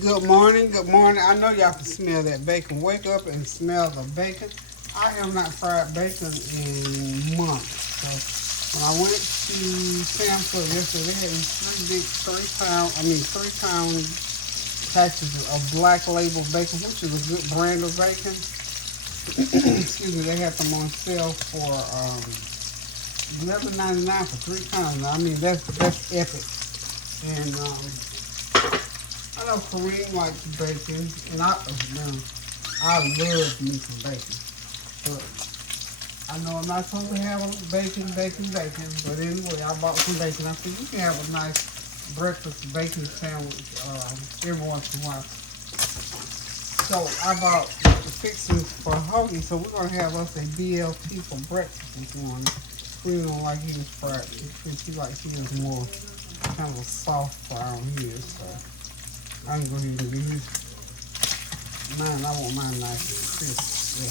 Good morning, good morning. I know y'all can smell that bacon. Wake up and smell the bacon. I have not fried bacon in months. So when I went to Sam's Club yesterday, they had these three big 3 pound packages of black label bacon, which is a good brand of bacon. Excuse me, they had them on sale for $11.99 for 3 pounds. I mean that's epic. And I know Kareem likes bacon, and I love me some bacon. But I know I'm not supposed to have bacon. But anyway, I bought some bacon. I said you can have a nice breakfast bacon sandwich every once in a while. So I bought the fixings for hoagie. So we're gonna have us a BLT for breakfast this morning. We don't like his fried. She likes his more kind of a soft fry on his. So I can go ahead and do his. Mine, I want mine nice and crisp. Yeah.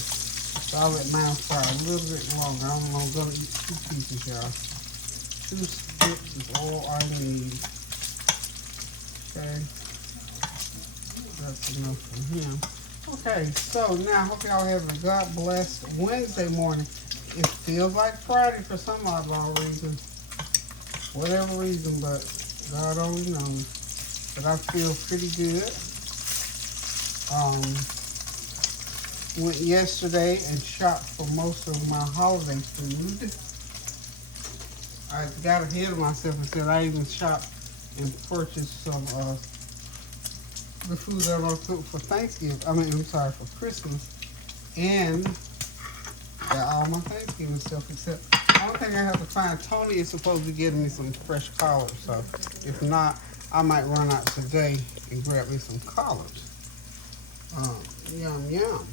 So I'll let mine fry a little bit longer. I'm gonna eat 2 pieces, y'all. 2 strips is all I need. Okay. That's enough for him. Okay, so now I hope y'all having a God bless Wednesday morning. It feels like Friday for some oddball reason. Whatever reason, but God only knows. But I feel pretty good. Went yesterday and shopped for most of my holiday food. I got ahead of myself and said I even shopped and purchased some the food that I'm gonna cook for Thanksgiving. I'm sorry, for Christmas, and got all my Thanksgiving stuff except the only thing I have to find. Tony is supposed to be getting me some fresh collards, so if not, I might run out today and grab me some collards. Yum yum.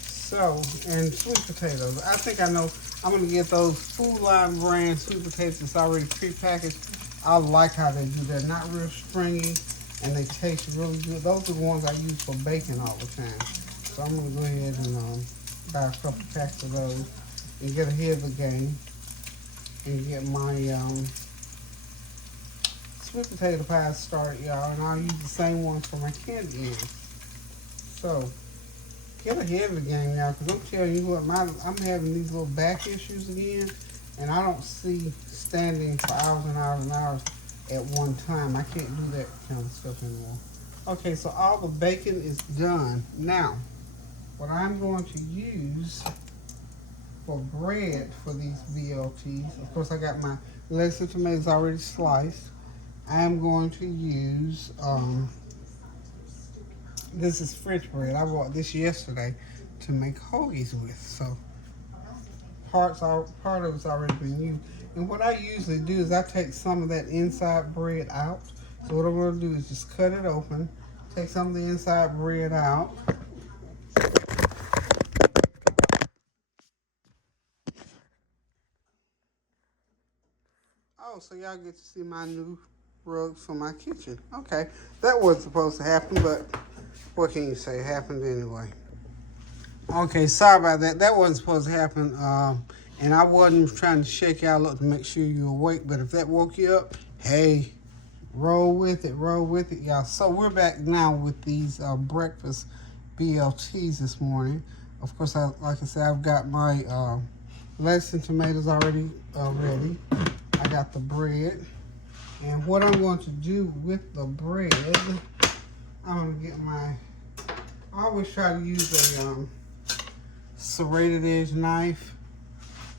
So, and sweet potatoes. I think I know I'm gonna get those Food Line brand sweet potatoes that's already prepackaged. I like how they do that. Not real stringy, and they taste really good. Those are the ones I use for baking all the time. So I'm gonna go ahead and buy a couple packs of those and get ahead of the game and get my sweet potato pies started, y'all. And I'll use the same ones for my candy yams. So get ahead of the game, y'all, because I'm telling you what, I'm having these little back issues again, and I don't see standing for hours and hours and hours at one time. I can't do that kind of stuff anymore. Okay, so all the bacon is done. Now, what I'm going to use for bread for these BLTs, of course I got my lettuce and tomatoes already sliced. I am going to use, this is French bread. I bought this yesterday to make hoagies with. So part of it's already been used. And what I usually do is I take some of that inside bread out. So what I'm going to do is just cut it open, take some of the inside bread out. Oh, so y'all get to see my new rugs for my kitchen. Okay, that wasn't supposed to happen, but what can you say? It happened anyway. Okay, sorry about that. That wasn't supposed to happen. And I wasn't trying to shake y'all up to make sure you're awake. But if that woke you up, hey, roll with it, y'all. So we're back now with these breakfast BLTs this morning. Of course, like I said, I've got my lettuce and tomatoes already ready. I got the bread. And what I'm going to do with the bread, I'm going to get I always try to use a serrated edge knife.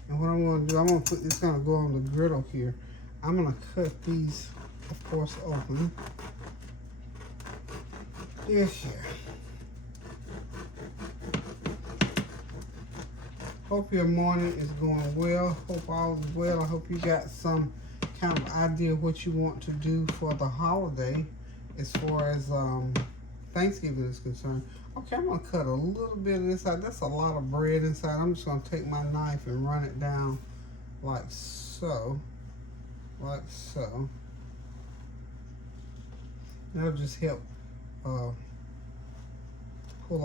And what I'm going to do, I'm going to put this, going to go on the griddle here. I'm going to cut these, of course, open. Yes, yeah. Hope your morning is going well. Hope all is well. I hope you got some kind of idea of what you want to do for the holiday as far as Thanksgiving is concerned. Okay, I'm going to cut a little bit of this out. That's a lot of bread inside. I'm just going to take my knife and run it down like so. Like so. That'll just help pull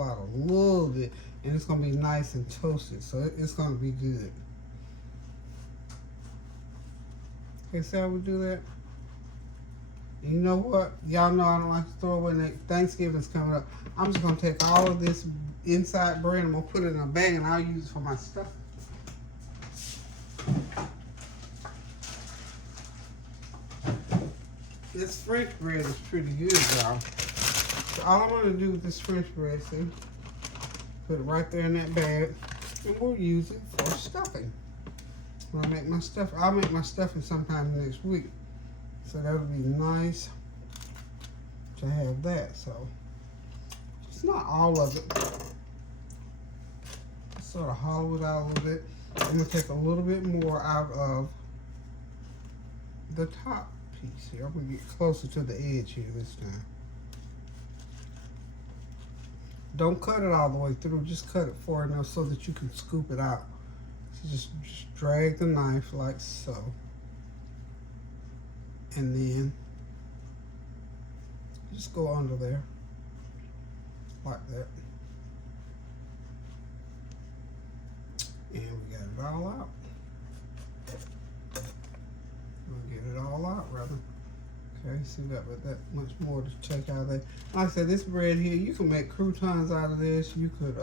out a little bit. And it's going to be nice and toasted. So it's going to be good. Okay, see how we do that? You know what? Y'all know I don't like to throw away. Thanksgiving's coming up. I'm just gonna take all of this inside bread. I'm gonna put it in a bag, and I'll use it for my stuff. This French bread is pretty good, y'all. So all I'm gonna do with this French bread, see, put it right there in that bag, and we'll use it for stuffing. When I make my stuff, I'll make my stuffing sometime next week. So that would be nice to have that. So it's not all of it. Sort of hollow it out a little bit. I'm gonna take a little bit more out of the top piece here. I'm gonna get closer to the edge here this time. Don't cut it all the way through. Just cut it far enough so that you can scoop it out. So just drag the knife like so. And then just go under there like that. And we got it all out. We'll get it all out, rather. Okay, see that, but that much more to take out of there. Like I said, this bread here, you can make croutons out of this. You could,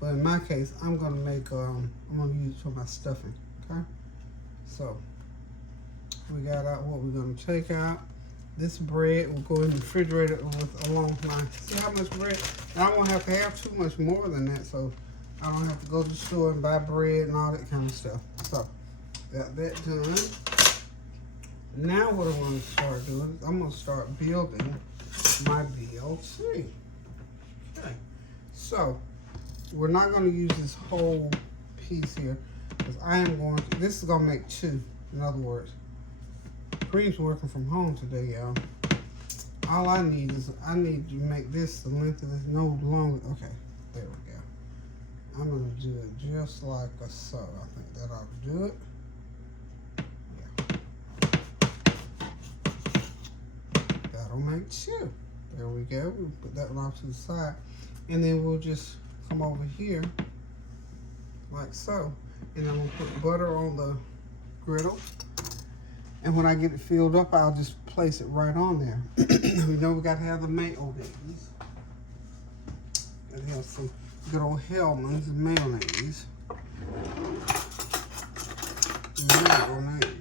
but in my case, I'm gonna make, I'm gonna use it for my stuffing. Okay, so we got out what we're gonna take out. This bread will go in the refrigerator with along my. See how much bread? And I won't have to have too much more than that, so I don't have to go to the store and buy bread and all that kind of stuff. So got that done. Now what I'm going to start doing is I'm going to start building my BLT. Okay, so we're not going to use this whole piece here because I am going to, this is going to make two, in other words. Kareem's working from home today, y'all. All I need is, I need to make this the length of this, no longer, okay, there we go. I'm going to do it just like so. I think that ought to do it. That'll make two. There we go. We'll put that one off to the side. And then we'll just come over here like so. And then we'll put butter on the griddle. And when I get it filled up, I'll just place it right on there. We know we got to have the Mayo babies. And have some good old Hellman's mayonnaise. Mayonnaise.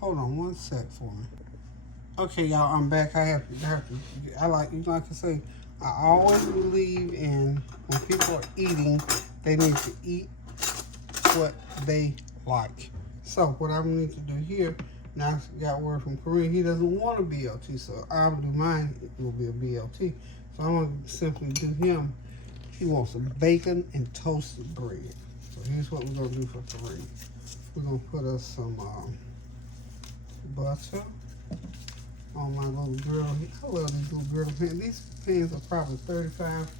Hold on one sec for me. Okay, y'all, I'm back. Like I say, I always believe in when people are eating, they need to eat what they like. So what I need to do here, now I got word from Kareem, he doesn't want a BLT, so I'll do mine, it will be a BLT. So I'm gonna simply do him, he wants some bacon and toasted bread. So here's what we're gonna do for Kareem. We're gonna put us some butter on my little griddle. I love these little griddle pans. These pans are probably 35,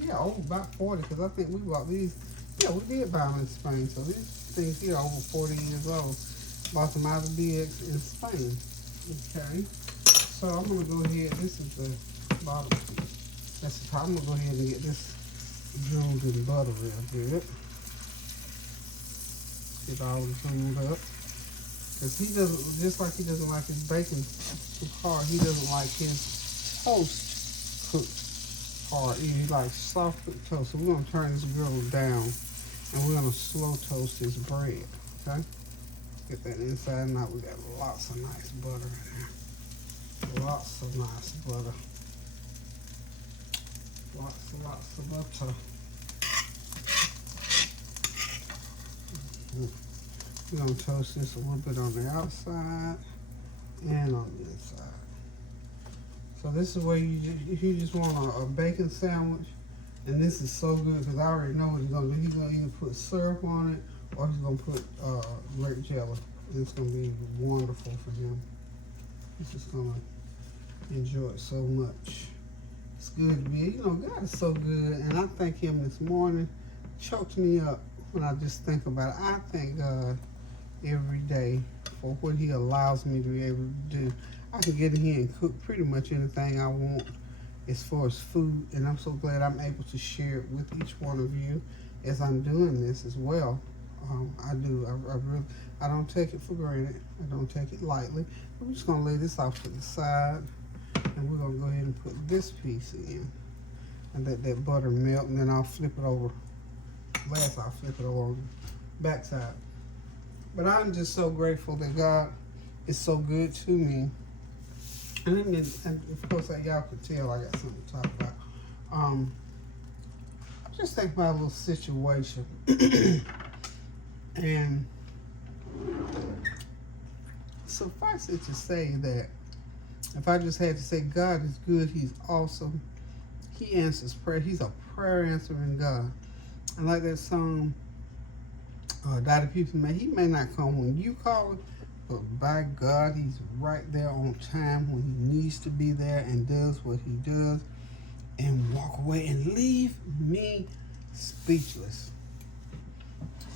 yeah, about 40, because I think we bought these, yeah, we did buy them in Spain. So these things here are over 40 years old. Bought them out of BX in Spain. Okay, so I'm gonna go ahead, this is the bottom piece. That's the top. I'm gonna go ahead and get this drilled in butter real good. Get all drilled up. Because he doesn't, just like he doesn't like his bacon too hard, he doesn't like his toast cooked hard. He likes soft cooked toast. So we're going to turn this griddle down and we're going to slow toast this bread. Okay? Get that inside and out. We got lots of nice butter in there. Lots of nice butter. Lots of butter. We're going to toast this a little bit on the outside and on the inside. So this is where if you just want a bacon sandwich, and this is so good because I already know what he's going to do. He's going to either put syrup on it or he's going to put grape jelly. It's going to be wonderful for him. He's just going to enjoy it so much. It's good to be, you know, God is so good. And I thank him this morning. Choked me up when I just think about it. I thank God every day for what he allows me to be able to do. I can get in here and cook pretty much anything I want as far as food, and I'm so glad I'm able to share it with each one of you as I'm doing this as well. I do. I don't take it for granted. I don't take it lightly. I'm just gonna lay this off to the side, and we're gonna go ahead and put this piece in, and let that butter melt, and then I'll flip it over. Last, I'll flip it over on the back side. But I'm just so grateful that God is so good to me. And of course, like y'all can tell, I got something to talk about. Just think about a little situation. And suffice it to say that if I just had to say God is good, He's awesome, He answers prayer. He's a prayer answering God. And like that song, Dottie People made, He may not come when you call Him, but by God, He's right there on time when He needs to be there, and does what He does and walk away and leave me speechless.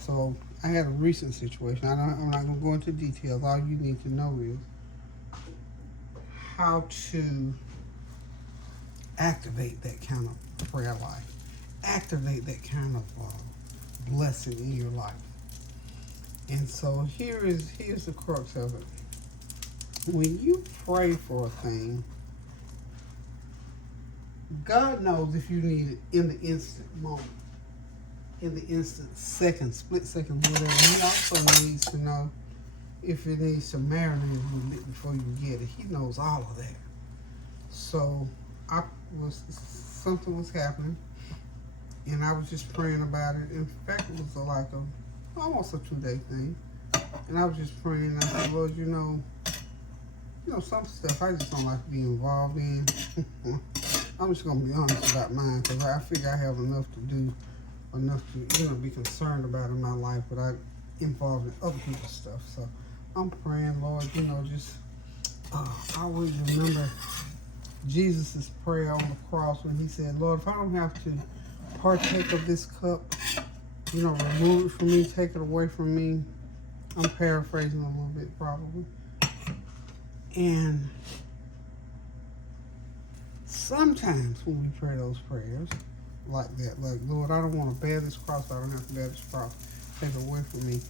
So I had a recent situation. I'm not going to go into details. All you need to know is how to activate that kind of prayer life. Activate that kind of blessing in your life. And so here's the crux of it. When you pray for a thing, God knows if you need it in the instant moment, in the instant second, split second, whatever. He also needs to know if it needs to marinate a little bit before you get it. He knows all of that. So something was happening, and I was just praying about it. In fact, it was almost a 2-day thing. And I was just praying, and I said, Lord, you know, some stuff I just don't like to be involved in. I'm just going to be honest about mine, because I figure I have enough to do, enough to, be concerned about in my life, but I'm involved in other people's stuff. So I'm praying, Lord, just I always remember Jesus' prayer on the cross when He said, Lord, if I don't have to partake of this cup, remove it from me, take it away from me. I'm paraphrasing a little bit probably. And sometimes when we pray those prayers like that, like, Lord, I don't want to bear this cross, I don't have to bear this cross, take it away from me.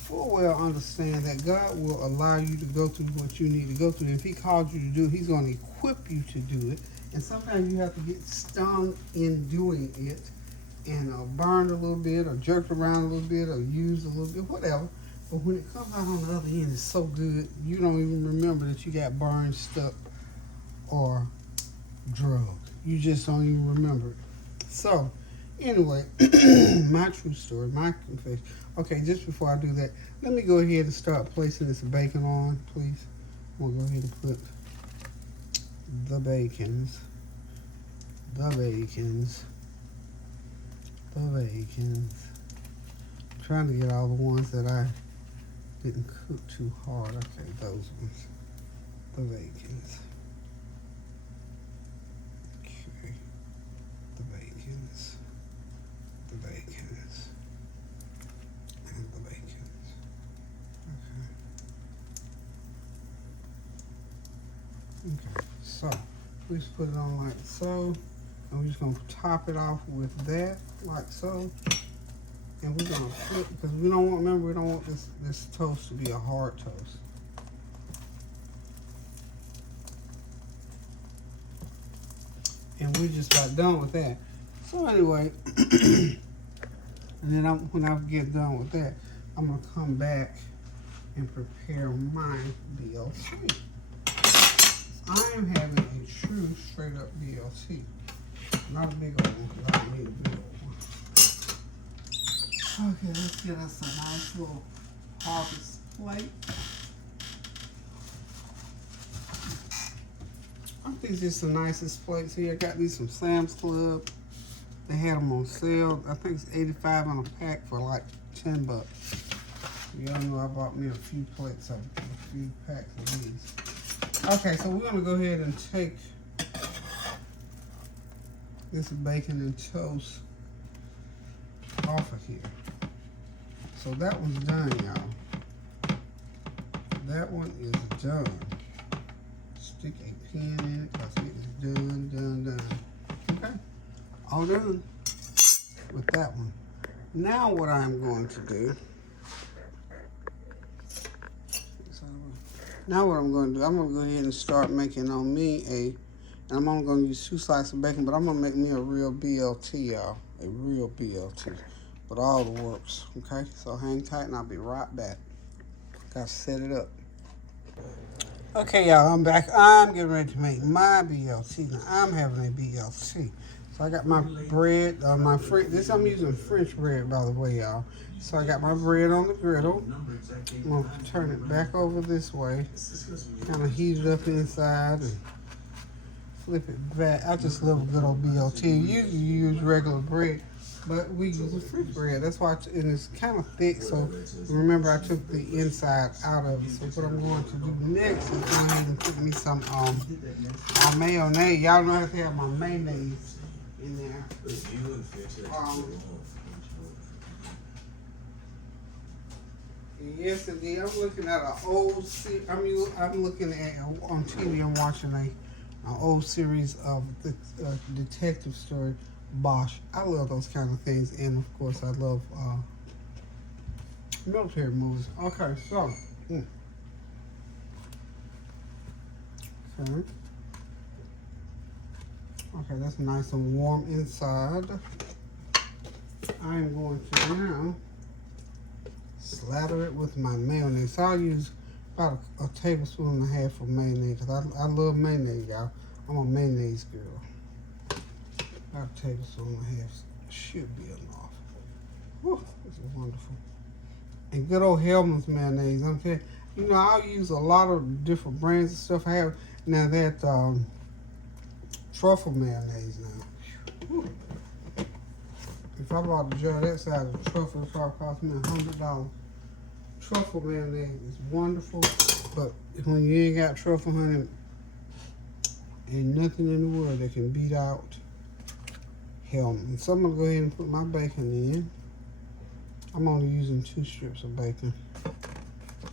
Full well understand that God will allow you to go through what you need to go through. If He called you to do it, He's going to equip you to do it. And sometimes you have to get stung in doing it, and burned a little bit, or jerked around a little bit, or used a little bit, whatever. But when it comes out on the other end, it's so good, you don't even remember that you got burned, stuck, or drugged. You just don't even remember it. So, anyway, my true story, my confession. Okay, just before I do that, let me go ahead and start placing this bacon on, please. We'll go ahead and put the bacons. I'm trying to get all the ones that I didn't cook too hard. Okay, those ones. The bacons. Okay. The bacons. And the bacons. Okay, so we just put it on like so. And we're just going to top it off with that, like so. And we're going to flip, because we don't want this toast to be a hard toast. And we're just about done with that. So anyway, and then when I get done with that, I'm going to come back and prepare my BLT. I am having a true straight up BLT. Not a big old one, because I don't need a big old one. Okay, let's get us a nice little harvest plate. I think these are just the nicest plates here. I got these from Sam's Club. They had them on sale. I think it's 85 on a pack for like $10. Y'all know I bought me a few plates of a few packs of these. Okay, so we're gonna go ahead and take this bacon and toast off of here. So that one's done, y'all. That one is done. Stick a pin in it because it is done. Okay, all done with that one. Now what I'm going to do, I'm going to go ahead and start making on me and I'm only going to use 2 slices of bacon, but I'm going to make me a real BLT, y'all. A real BLT with all the works, okay? So hang tight and I'll be right back. Got to set it up. Okay, y'all, I'm back. I'm getting ready to make my BLT. Now, I'm having a BLT. So I got my bread, I'm using French bread, by the way, y'all. So I got my bread on the griddle. I'm going to turn it back over this way. Kind of heat it up inside and flip it back. I just love a good old BLT. Usually you use regular bread, but we use a French bread. That's why, and it's kind of thick, so remember I took the inside out of it. So what I'm going to do next is go ahead and put me some mayonnaise. Y'all know how to have my mayonnaise in there. Yes, indeed. I'm looking at an old series. I'm looking at on TV. I'm watching an old series of the detective story, Bosch. I love those kind of things, and of course, I love military movies. Okay, so. Okay, that's nice and warm inside. I am going to now slather it with my mayonnaise. So I'll use about a tablespoon and a half of mayonnaise because I love mayonnaise, y'all. I'm a mayonnaise girl. About a tablespoon and a half should be enough. Whew, this is wonderful. And good old Hellman's mayonnaise. Okay, you know I'll use a lot of different brands and stuff. I have now that truffle mayonnaise now. Whew. If I bought a jar that size of truffle, it probably cost me $100. Truffle mayonnaise is wonderful, but when you ain't got truffle, honey, ain't nothing in the world that can beat out Hellman. So I'm gonna go ahead and put my bacon in. I'm only using 2 strips of bacon.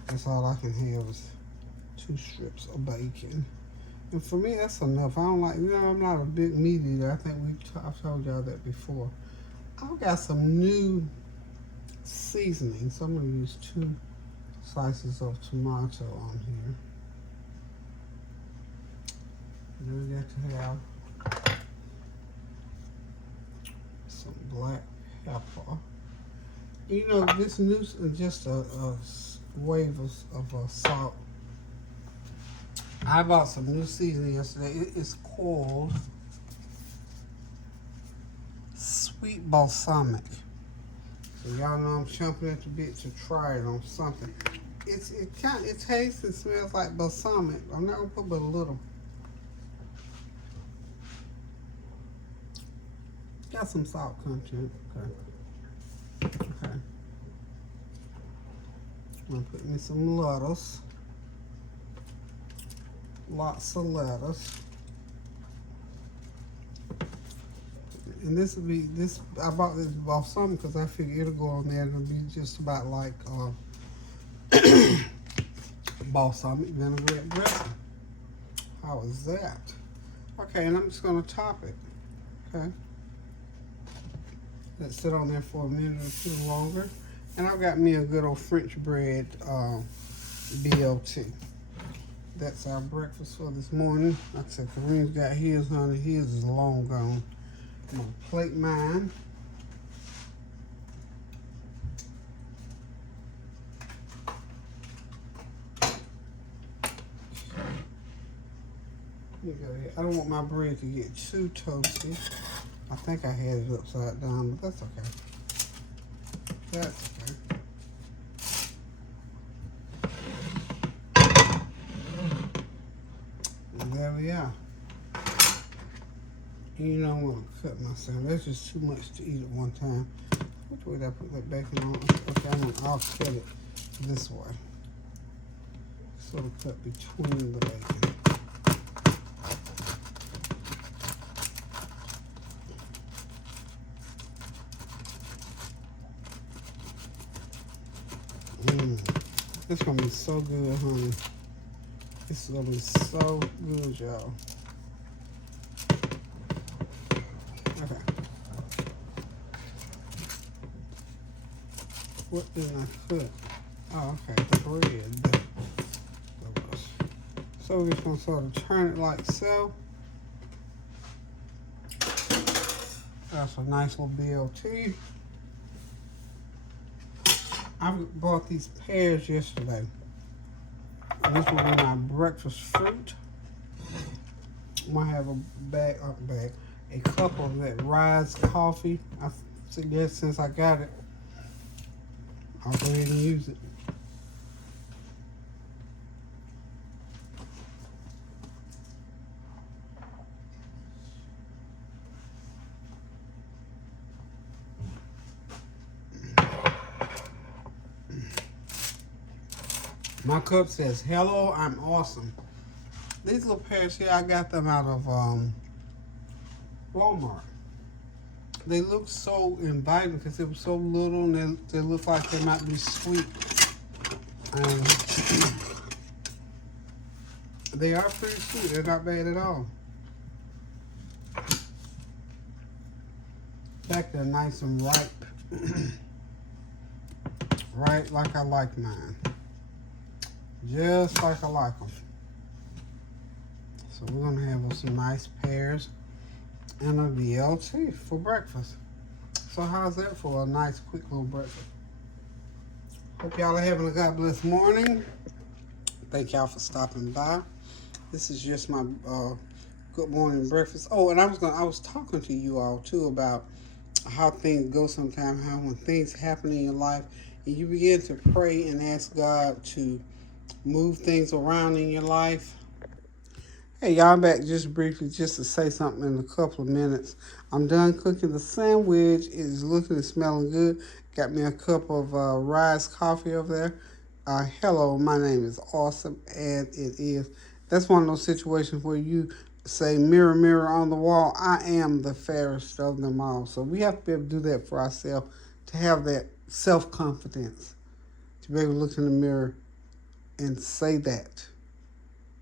That's all I can have is 2 strips of bacon. And for me, that's enough. I don't like, I'm not a big meat eater. I think I've told y'all that before. I've got some new seasoning, so I'm going to use 2 slices of tomato on here. And then we got to have some black pepper. You know, this new, just a wave of salt. I bought some new seasoning yesterday. It is called Sweet Balsamic. So y'all know I'm chomping at the bit to try it on something. It tastes and smells like balsamic. I'm not gonna put but a little. Got some salt content. Okay. I'm gonna put me some lettuce. Lots of lettuce. And this will be I bought this balsamic because I figured it'll go on there and it'll be just about like balsamic vinaigrette dressing. How is that? Okay, and I'm just gonna top it. Okay. Let it sit on there for a minute or 2 longer. And I've got me a good old French bread BLT. That's our breakfast for this morning. Like I said, Kareem's got his, honey. His is long gone. I'm gonna plate mine. I don't want my bread to get too toasty. I think I had it upside down, but that's okay. That's okay. And there we are. You know I'm gonna cut myself. That's just too much to eat at one time. Which way did I put that bacon on? Okay, I'll cut it this way. Sort of cut between the bacon. It's gonna be so good, honey. This is gonna be so good, y'all. Okay. What did I cook? Oh, okay, bread. So we're just gonna sort of turn it like so. That's a nice little BLT. I bought these pears yesterday. This will be my breakfast fruit. I'm gonna have a cup of that Rise coffee. I suggest since I got it, I'll go ahead and use it. My cup says, "Hello, I'm awesome." These little pears here, I got them out of Walmart. They look so inviting because they were so little and they look like they might be sweet. They are pretty sweet. They're not bad at all. In fact, they're nice and ripe. Right like I like mine. Just like I like them. So we're going to have some nice pears and a BLT for breakfast. So how's that for a nice quick little breakfast? Hope y'all are having a God bless morning. Thank y'all for stopping by. This is just my good morning breakfast. Oh, and I was talking to you all too about how things go sometimes, how when things happen in your life and you begin to pray and ask God to move things around in your life. Hey, y'all, I'm back just briefly just to say something in a couple of minutes. I'm done cooking the sandwich. It is looking and smelling good. Got me a cup of Rise coffee over there. Hello, my name is Awesome, and it is. That's one of those situations where you say, mirror, mirror on the wall, I am the fairest of them all. So we have to be able to do that for ourselves, to have that self-confidence, to be able to look in the mirror and say that.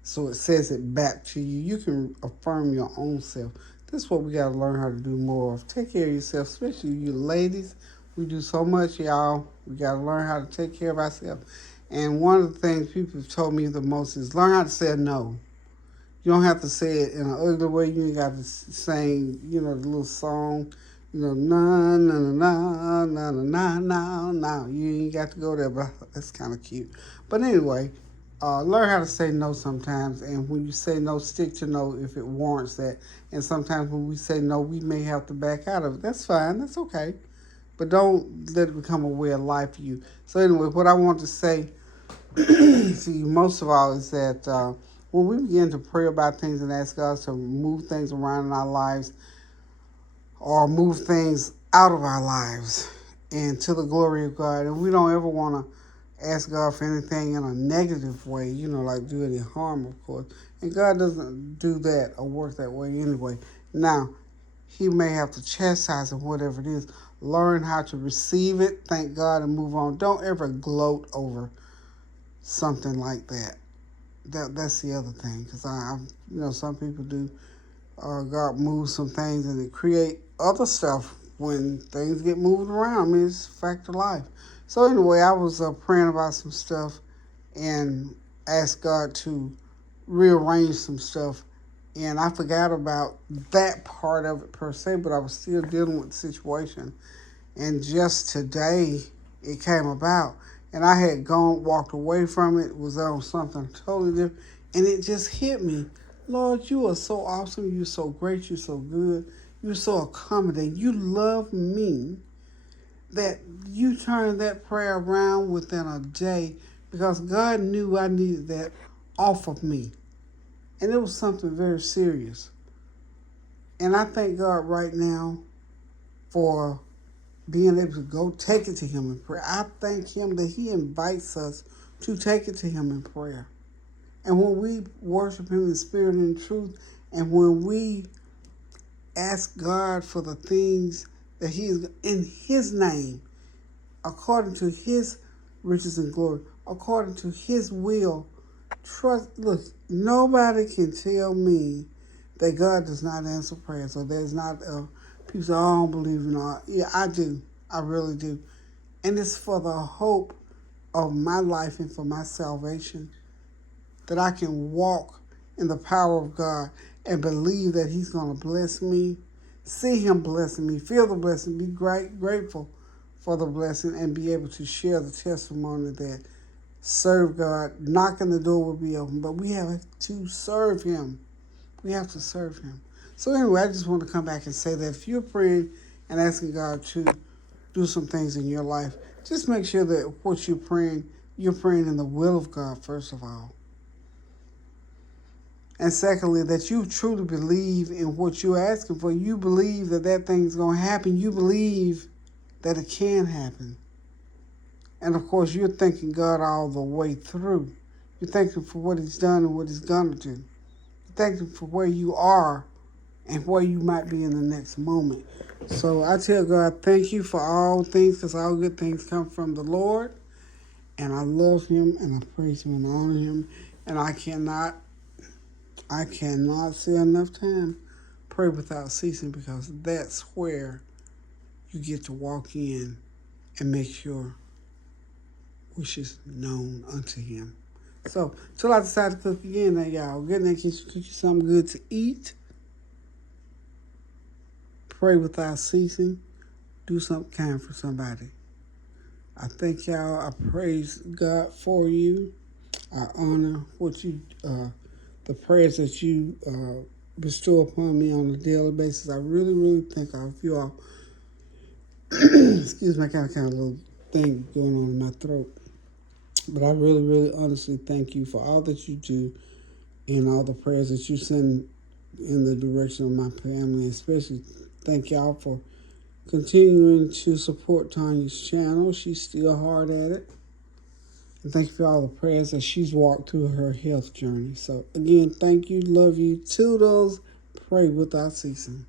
So it says it back to you. You can affirm your own self. This is what we got to learn how to do more of. Take care of yourself, especially you ladies. We do so much, y'all. We got to learn how to take care of ourselves. And one of the things people have told me the most is learn how to say no. You don't have to say it in an ugly way. You ain't got to sing, the little song, na na na na na na na na. You ain't got to go there, but that's kind of cute. But anyway, learn how to say no sometimes. And when you say no, stick to no if it warrants that. And sometimes when we say no, we may have to back out of it. That's fine. That's okay. But don't let it become a way of life for you. So anyway, what I want to say to you most of all is that when we begin to pray about things and ask God to move things around in our lives or move things out of our lives and to the glory of God, and we don't ever want to ask God for anything in a negative way, like do any harm, of course. And God doesn't do that or work that way anyway. Now, He may have to chastise it, whatever it is. Learn how to receive it, thank God, and move on. Don't ever gloat over something like that. That's the other thing, because some people do. God moves some things and it create other stuff when things get moved around. I mean, it's a fact of life. So anyway, I was praying about some stuff and asked God to rearrange some stuff. And I forgot about that part of it per se, but I was still dealing with the situation. And just today, it came about. And I had walked away from it, was on something totally different. And it just hit me. Lord, you are so awesome. You're so great. You're so good. You're so accommodating. You love me that you turned that prayer around within a day because God knew I needed that off of me. And it was something very serious. And I thank God right now for being able to go take it to Him in prayer. I thank Him that He invites us to take it to Him in prayer. And when we worship Him in spirit and in truth, and when we ask God for the things that He is in His name, according to His riches and glory, according to His will, look, nobody can tell me that God does not answer prayers, or there's not people say, oh, I don't believe in all. Yeah, I do. I really do. And it's for the hope of my life and for my salvation, that I can walk in the power of God and believe that He's going to bless me, see Him blessing me, feel the blessing, be grateful for the blessing, and be able to share the testimony that serve God. Knocking the door will be open, but we have to serve Him. We have to serve Him. So anyway, I just want to come back and say that if you're praying and asking God to do some things in your life, just make sure that what you're praying in the will of God, first of all. And secondly, that you truly believe in what you're asking for. You believe that that thing's going to happen. You believe that it can happen. And of course, you're thanking God all the way through. You're thanking for what He's done and what He's going to do. You're thanking for where you are and where you might be in the next moment. So I tell God, thank you for all things, because all good things come from the Lord. And I love Him, and I praise Him and honor Him. And I cannot say enough time, pray without ceasing, because that's where you get to walk in and make your wishes known unto Him. So, till I decide to cook again, now y'all, good night. Cook you something good to eat. Pray without ceasing. Do something kind for somebody. I thank y'all. I praise God for you. I honor what you, the prayers that you bestow upon me on a daily basis. I really, really thank all of you all. Excuse me, I got kind of a little thing going on in my throat. But I really, really honestly thank you for all that you do and all the prayers that you send in the direction of my family. Especially thank y'all for continuing to support Tanya's channel. She's still hard at it. And thank you for all the prayers that she's walked through her health journey. So again, thank you, love you, toodles, pray without ceasing.